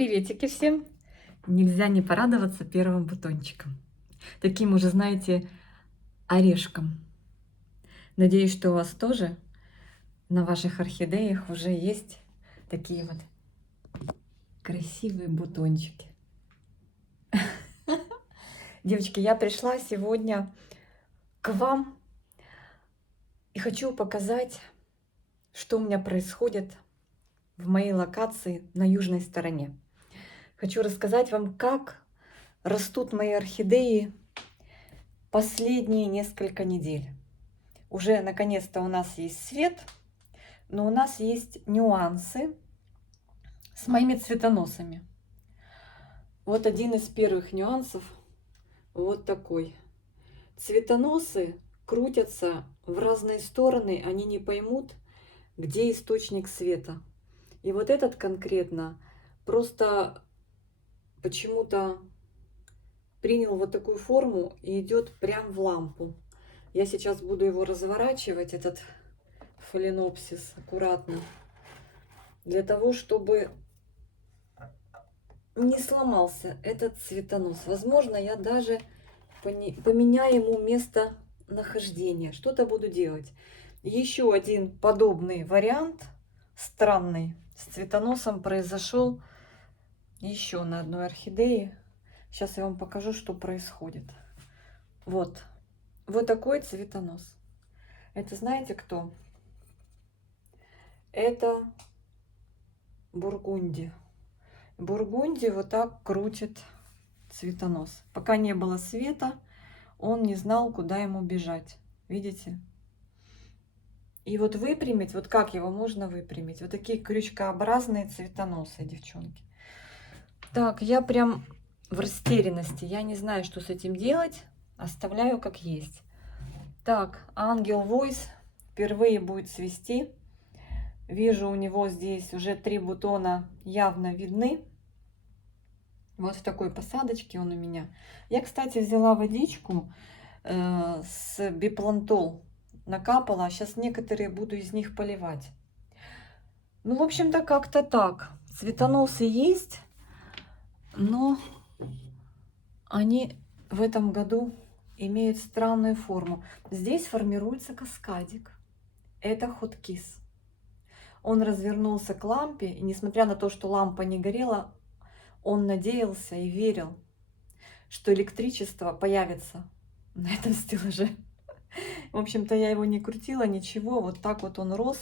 Приветики всем! Нельзя не порадоваться первым бутончиком. Таким уже, знаете, орешком. Надеюсь, что у вас тоже на ваших орхидеях уже есть такие вот красивые бутончики. Девочки, я пришла сегодня к вам и хочу показать, что у меня происходит в моей локации на южной стороне. Хочу рассказать вам, как растут мои орхидеи последние несколько недель. Уже наконец-то у нас есть свет, но у нас есть нюансы с моими цветоносами. Вот один из первых нюансов вот такой. Цветоносы крутятся в разные стороны, они не поймут, где источник света. И вот этот конкретно просто почему-то принял вот такую форму и идет прям в лампу. Я сейчас буду его разворачивать, этот фаленопсис, аккуратно, для того, чтобы не сломался этот цветонос. Возможно, я даже поменяю ему место нахождения. Что-то буду делать. Еще один подобный вариант, странный, с цветоносом произошел еще на одной орхидее. Сейчас я вам покажу, что происходит. Вот такой цветонос. Это знаете кто? Это бургунди. Бургунди вот так крутит цветонос. Пока не было света, он не знал, куда ему бежать. Видите? И вот выпрямить, вот как его можно выпрямить? Вот такие крючкообразные цветоносы, девчонки. Так, я прям в растерянности. Я не знаю, что с этим делать. Оставляю как есть. Так, Ангел Voice впервые будет цвести. Вижу, у него здесь уже 3 бутона явно видны. Вот в такой посадочке он у меня. Я, кстати, взяла водичку с биплантол. Накапала. Сейчас некоторые буду из них поливать. Ну, в общем-то, как-то так. Цветоносы есть, но они в этом году имеют странную форму. Здесь формируется каскадик. Это хоткис. Он развернулся к лампе, и несмотря на то, что лампа не горела, он надеялся и верил, что электричество появится на этом стеллаже. В общем-то, я его не крутила, ничего. Вот так вот он рос,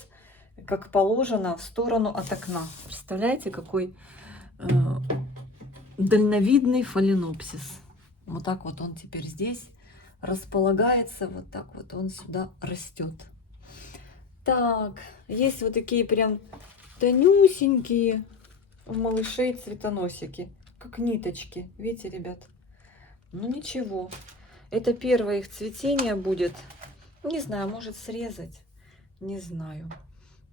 как положено, в сторону от окна. Представляете, какой дальновидный фаленопсис. Вот так вот он теперь здесь располагается, вот так вот он сюда растет. Так, есть вот такие прям тонюсенькие у малышей цветоносики, как ниточки. Видите, ребят? Ну ничего, это первое их цветение будет. Не знаю, может срезать, не знаю.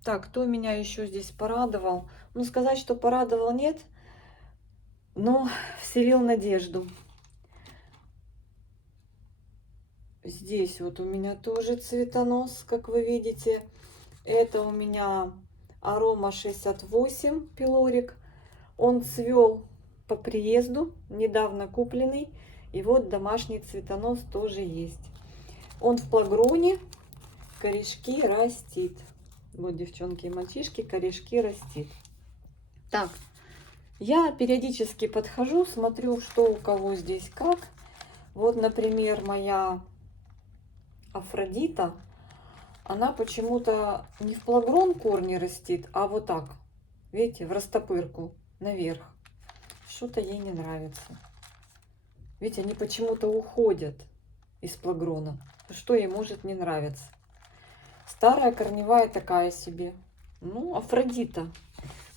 Так, кто меня еще здесь порадовал? Ну, сказать, что порадовал, нет, но вселил надежду. Здесь вот у меня тоже цветонос, как вы видите. Это у меня Арома 68 пилорик. Он цвел по приезду, недавно купленный. И вот домашний цветонос тоже есть. Он в плагроне, корешки растит. Вот, девчонки и мальчишки, корешки растит. Так, я периодически подхожу, смотрю, что у кого здесь как. Вот, например, моя Афродита. Она почему-то не в плагрон корни растит, а вот так. Видите, в растопырку наверх. Что-то ей не нравится. Видите, они почему-то уходят из плагрона. Что ей может не нравиться? Старая корневая такая себе. Ну, Афродита,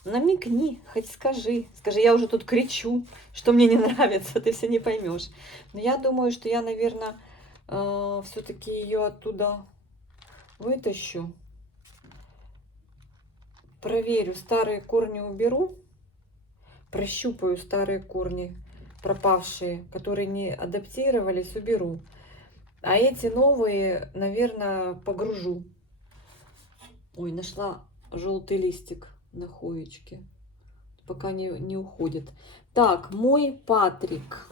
намекни, хоть скажи. Скажи, я уже тут кричу, что мне не нравится, ты все не поймешь. Но я думаю, что я, наверное, все-таки ее оттуда вытащу. Проверю, старые корни уберу. Прощупаю старые корни пропавшие, которые не адаптировались, уберу. А эти новые, наверное, погружу. Ой, нашла желтый листик на хоечке. пока не уходит. Так, мой Патрик.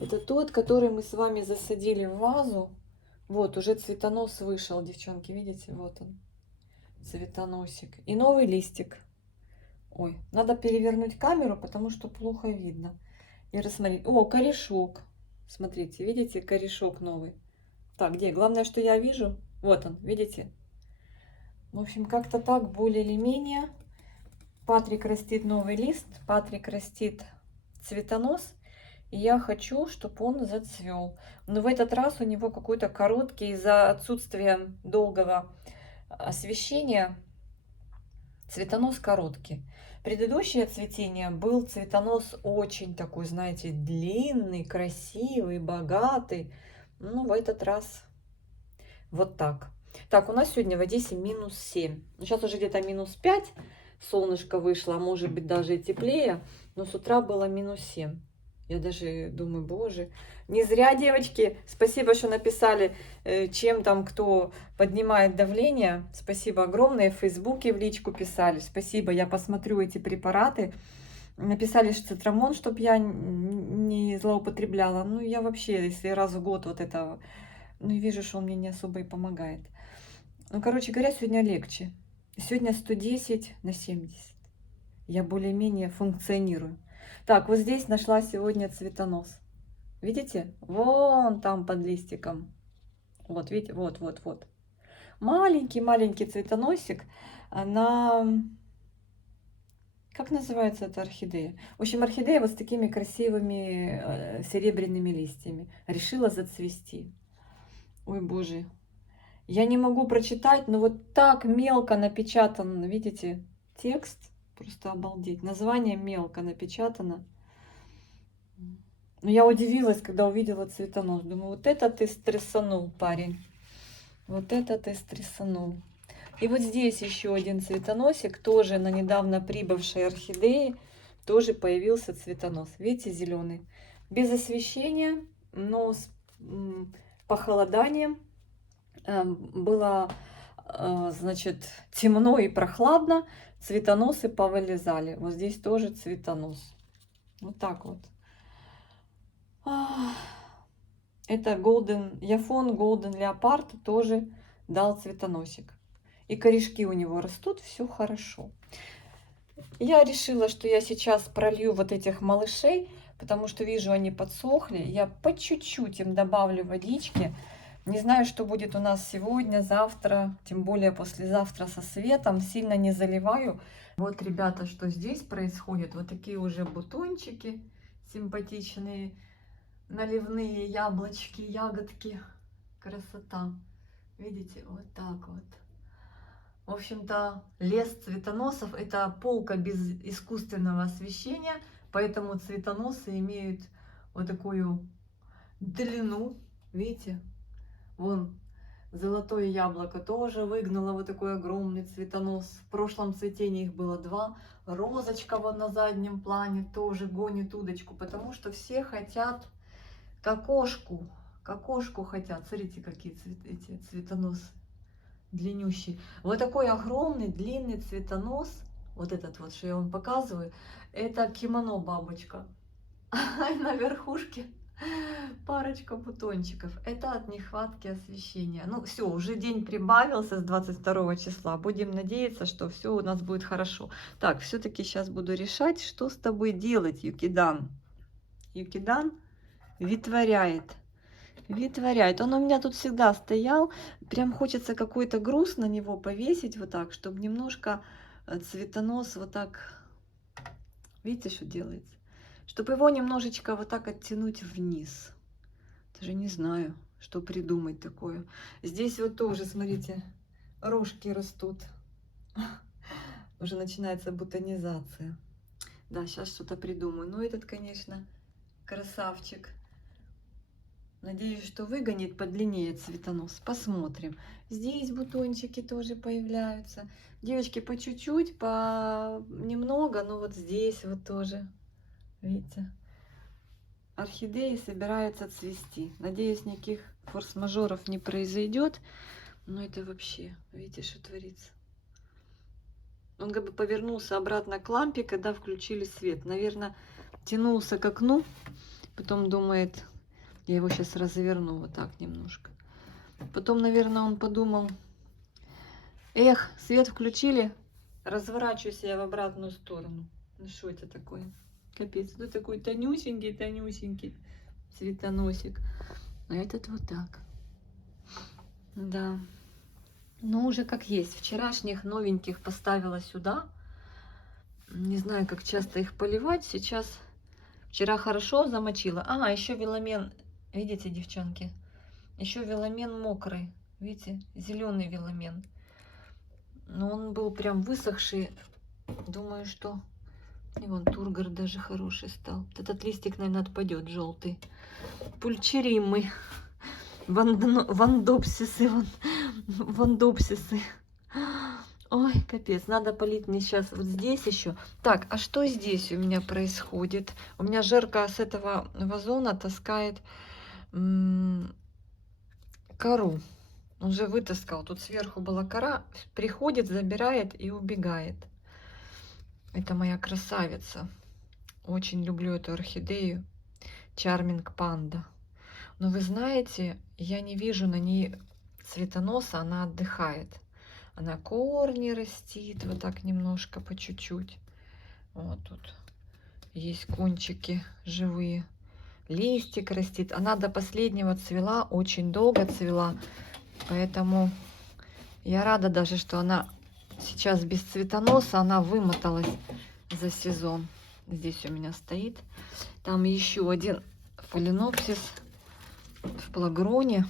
Это тот, который мы с вами засадили в вазу. Вот, уже цветонос вышел, девчонки, видите? Вот он, цветоносик. И новый листик. Ой, надо перевернуть камеру, потому что плохо видно. И рассмотреть. О, корешок. Смотрите, видите, корешок новый. Так, где? Главное, что я вижу. Вот он, видите? В общем, как-то так, более или менее. Патрик растит новый лист, Патрик растит цветонос. И я хочу, чтобы он зацвел. Но в этот раз у него какой-то короткий, из-за отсутствия долгого освещения, цветонос короткий. Предыдущее цветение был цветонос очень такой, знаете, длинный, красивый, богатый. Ну, в этот раз вот так. Так, у нас сегодня в Одессе -7. Сейчас уже где-то -5. Солнышко вышло, а может быть даже и теплее. Но с утра было -7. Я даже думаю, боже, не зря, девочки, спасибо, что написали, чем там кто поднимает давление. Спасибо огромное. В Фейсбуке в личку писали. Спасибо, я посмотрю эти препараты. Написали, что цитрамон, чтобы я не злоупотребляла. Ну, я вообще, если раз в год вот это, ну, вижу, что он мне не особо и помогает. Ну, короче говоря, сегодня легче. Сегодня 110/70. Я более-менее функционирую. Так, вот здесь нашла сегодня цветонос. Видите? Вон там под листиком. Вот, видите? Вот, вот, вот. Маленький-маленький цветоносик. Она... Как называется эта орхидея? В общем, орхидея вот с такими красивыми серебряными листьями. Решила зацвести. Ой, боже. Я не могу прочитать, но вот так мелко напечатан, видите, текст. Просто обалдеть. Название мелко напечатано. Но я удивилась, когда увидела цветонос. Думаю, вот это ты стрессанул, парень. Вот это ты стрессанул. И вот здесь еще один цветоносик, тоже на недавно прибывшей орхидеи, тоже появился цветонос. Видите, зеленый. Без освещения, но с похолоданием. Было, значит, темно и прохладно. Цветоносы повылезали. Вот здесь тоже цветонос. Вот так вот. Это Golden Яфон, Golden Leopard тоже дал цветоносик. И корешки у него растут, все хорошо. Я решила, что я сейчас пролью вот этих малышей, потому что вижу, они подсохли. Я по чуть-чуть им добавлю водички. Не знаю, что будет у нас сегодня, завтра, тем более послезавтра со светом. Сильно не заливаю. Вот, ребята, что здесь происходит. Вот такие уже бутончики симпатичные. Наливные яблочки, ягодки. Красота. Видите, вот так вот. В общем-то, лес цветоносов – это полка без искусственного освещения, поэтому цветоносы имеют вот такую длину. Видите? Вон, золотое яблоко тоже выгнало вот такой огромный цветонос. В прошлом цветении их было 2. Розочка вот на заднем плане тоже гонит удочку, потому что все хотят кокошку. Кокошку хотят. Смотрите, какие эти цветоносы длиннющий. Вот такой огромный длинный цветонос, вот этот вот, что я вам показываю, это кимоно бабочка. На верхушке парочка бутончиков. Это от нехватки освещения. Ну все, уже день прибавился с 22 числа. Будем надеяться, что все у нас будет хорошо. Так, все-таки сейчас буду решать, что с тобой делать, Юкидан. Юкидан витворяет. Витворяет. Он у меня тут всегда стоял. Прям хочется какой-то груз на него повесить вот так, чтобы немножко цветонос вот так... Видите, что делается? Чтобы его немножечко вот так оттянуть вниз. Даже не знаю, что придумать такое. Здесь вот тоже, смотрите, рожки растут. Уже начинается бутонизация. Да, сейчас что-то придумаю. Ну, этот, конечно, красавчик. Надеюсь, что выгонит подлиннее цветонос. Посмотрим. Здесь бутончики тоже появляются. Девочки, по чуть-чуть, по немного, но вот здесь вот тоже. Видите? Орхидеи собираются цвести. Надеюсь, никаких форс-мажоров не произойдет. Но это вообще, видите, что творится. Он как бы повернулся обратно к лампе, когда включили свет. Наверное, тянулся к окну. Потом думает, я его сейчас разверну вот так немножко. Потом, наверное, он подумал, эх, свет включили, разворачиваюсь я в обратную сторону. Ну что это такое? Капец, ну такой тонюсенький цветоносик. А этот вот так. Да. Ну, уже как есть. Вчерашних новеньких поставила сюда. Не знаю, как часто их поливать. Сейчас, вчера хорошо замочила. А, еще веломен. Видите, девчонки? Еще веломен мокрый. Видите? Зеленый веломен. Но он был прям высохший. Думаю, что... И вон тургор даже хороший стал. Этот листик, наверное, отпадет, желтый. Пульчеримы. Вандопсисы. Вандопсисы. Ой, капец, надо полить мне сейчас вот здесь еще. Так, а что здесь у меня происходит? У меня Жерка с этого вазона таскает кору. Он же вытаскал. Тут сверху была кора. Приходит, забирает и убегает. Это моя красавица. Очень люблю эту орхидею. Чарминг панда. Но вы знаете, я не вижу на ней цветоноса, она отдыхает. Она корни растит, вот так немножко, по чуть-чуть. Вот тут есть кончики живые. Листик растит. Она до последнего цвела, очень долго цвела. Поэтому я рада даже, что она сейчас без цветоноса. Она вымоталась за сезон. Здесь у меня стоит. Там еще один фаленопсис в плагроне.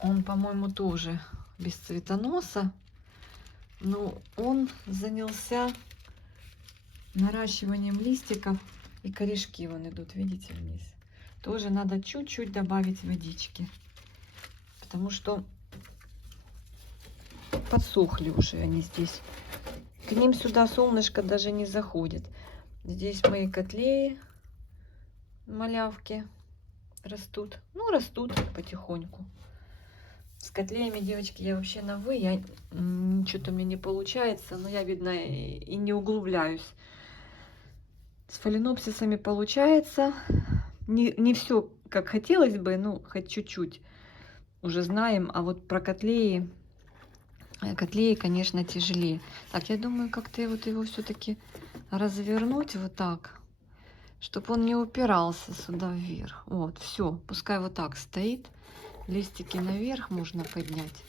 Он, по-моему, тоже без цветоноса. Но он занялся наращиванием листиков. И корешки вон идут, видите, вниз. Тоже надо чуть-чуть добавить водички. Потому что подсохли уже они здесь. К ним сюда солнышко даже не заходит. Здесь мои котлеи, малявки растут. Ну, растут потихоньку. С котлеями, девочки, я вообще на вы. Что-то мне не получается, но я, видно, и не углубляюсь. С фаленопсисами получается. Не все, как хотелось бы, ну, хоть чуть-чуть уже знаем. А вот про котлеи, конечно, тяжелее. Так, я думаю, как-то вот его все-таки развернуть вот так, чтобы он не упирался сюда вверх. Вот, все, пускай вот так стоит. Листики наверх можно поднять.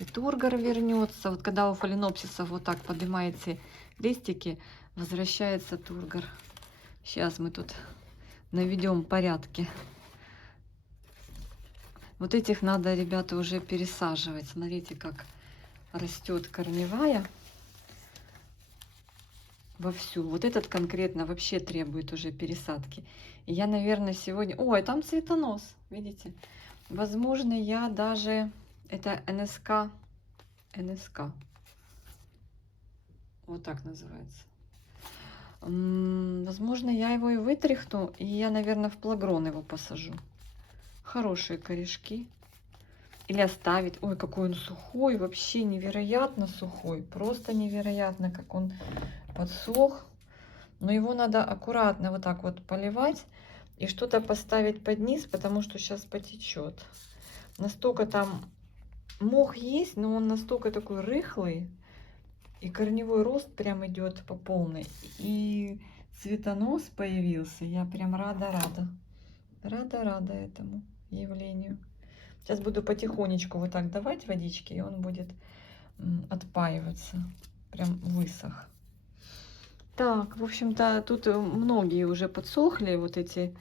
И тургор вернется. Вот когда у фаленопсисов вот так поднимаете листики, возвращается тургор. Сейчас мы тут наведем порядки. Вот этих надо, ребята, уже пересаживать. Смотрите, как растет корневая вовсю. Вот этот конкретно вообще требует уже пересадки. И я, наверное, сегодня... Ой, там цветонос, видите? Возможно, я даже... Это НСК. Вот так называется. Возможно, я его и вытряхну. И я, наверное, в плагрон его посажу. Хорошие корешки. Или оставить. Ой, какой он сухой. Вообще невероятно сухой. Просто невероятно, как он подсох. Но его надо аккуратно вот так вот поливать. И что-то поставить под низ, потому что сейчас потечет. Настолько там мох есть, но он настолько такой рыхлый. И корневой рост прям идет по полной. И цветонос появился. Я прям рада. Рада этому явлению. Сейчас буду потихонечку вот так давать водички, и он будет отпаиваться. Прям высох. Так, в общем-то, тут многие уже подсохли, вот эти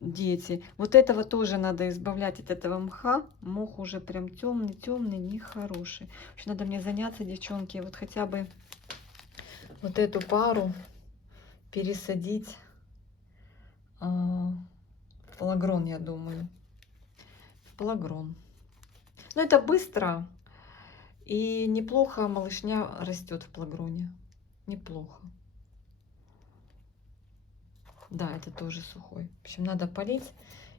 дети. Вот этого тоже надо избавлять от этого мха. Мох уже прям темный, нехороший. В общем, надо мне заняться, девчонки, вот хотя бы вот эту пару пересадить в плагрон, я думаю. В плагрон. Но это быстро. И неплохо малышня растет в плагроне. Неплохо. Да, это тоже сухой. В общем, надо полить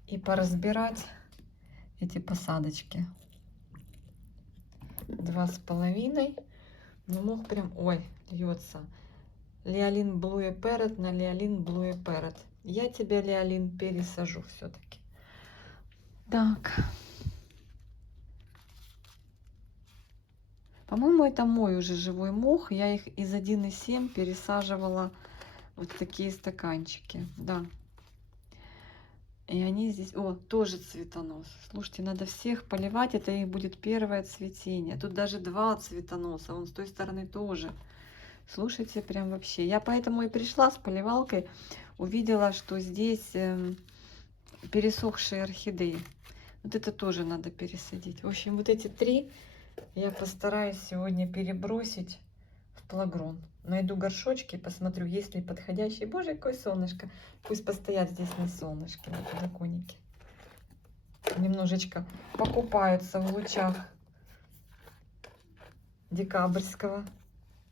и поразбирать эти посадочки. 2,5. Ну, мох прям, ой, льется. Леолин Блуе Перет на Леолин Блуе Перет. Я тебя, Леолин, пересажу все-таки. Так. По-моему, это мой уже живой мох. Я их из 1,7 пересаживала вот в такие стаканчики. Да. И они здесь... О, тоже цветонос. Слушайте, надо всех поливать. Это их будет первое цветение. Тут даже 2 цветоноса. Вон с той стороны тоже. Слушайте, прям вообще. Я поэтому и пришла с поливалкой. Увидела, что здесь пересохшие орхидеи. Вот это тоже надо пересадить. В общем, вот эти 3 я постараюсь сегодня перебросить в плагрон. Найду горшочки, посмотрю, есть ли подходящие. Боже, какое солнышко. Пусть постоят здесь на солнышке, на подоконнике. Немножечко покупаются в лучах декабрьского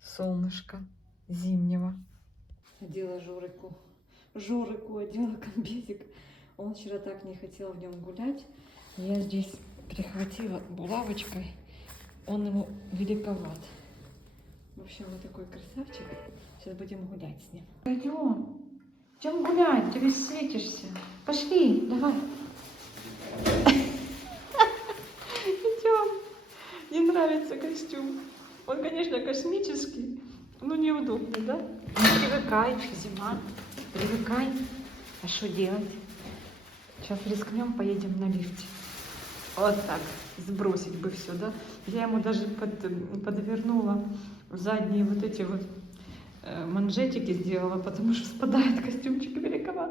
солнышка зимнего. Одела Жорику. Жорику одела комбезик. Он вчера так не хотел в нем гулять. Я здесь прихватила булавочкой. Он ему великоват. В общем, вот такой красавчик. Сейчас будем гулять с ним. Пойдем. Идем гулять. Ты весь светишься. Пошли, давай. Идем. Не нравится костюм. Он, конечно, космический, но неудобный, да? Не привыкай, зима. Привыкай. А что делать? Сейчас рискнем, поедем на лифте. Вот так, сбросить бы все, да? Я ему даже подвернула задние вот эти вот манжетики сделала, потому что спадает костюмчик великоват.